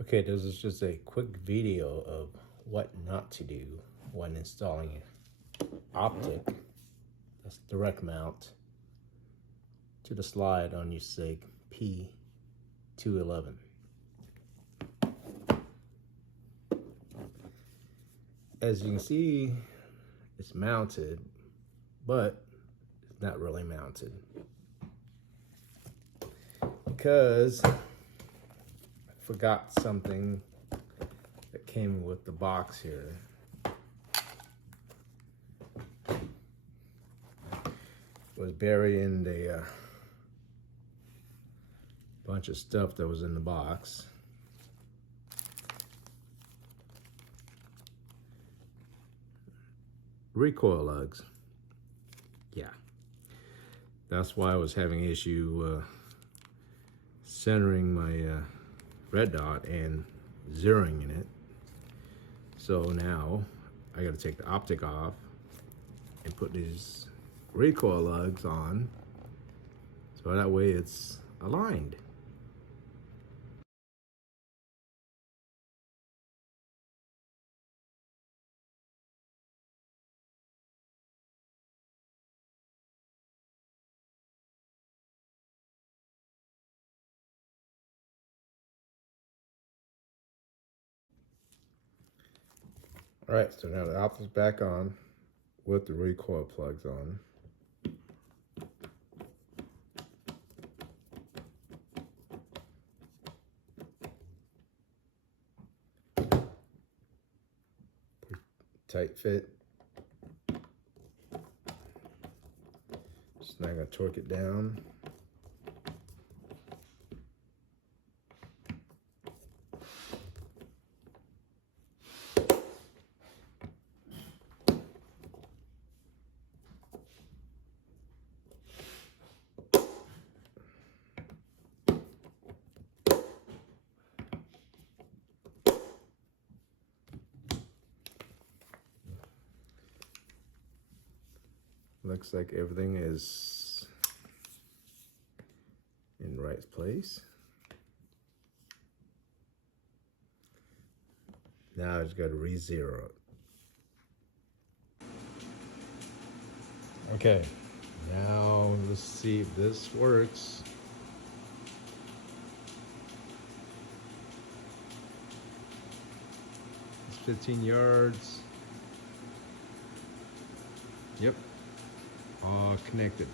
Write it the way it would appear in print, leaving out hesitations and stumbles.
Okay, this is just a quick video of what not to do when installing optic, that's direct mount, to the slide on your Sig P211. As you can see, it's mounted, but it's not really mounted because I forgot something that came with the box here. It was buried in the bunch of stuff that was in the box. Recoil lugs. Yeah, that's why I was having issue centering my red dot and zeroing in it. So now I got to take the optic off and put these recoil lugs on, so that way it's aligned. All right, so now the optic's back on with the recoil plugs on. Tight fit. Just now I'm gonna torque it down. Looks like everything is in the right place. Now I just got to re-zero it. Okay, now let's see if this works. It's 15 yards. Yep, all connected.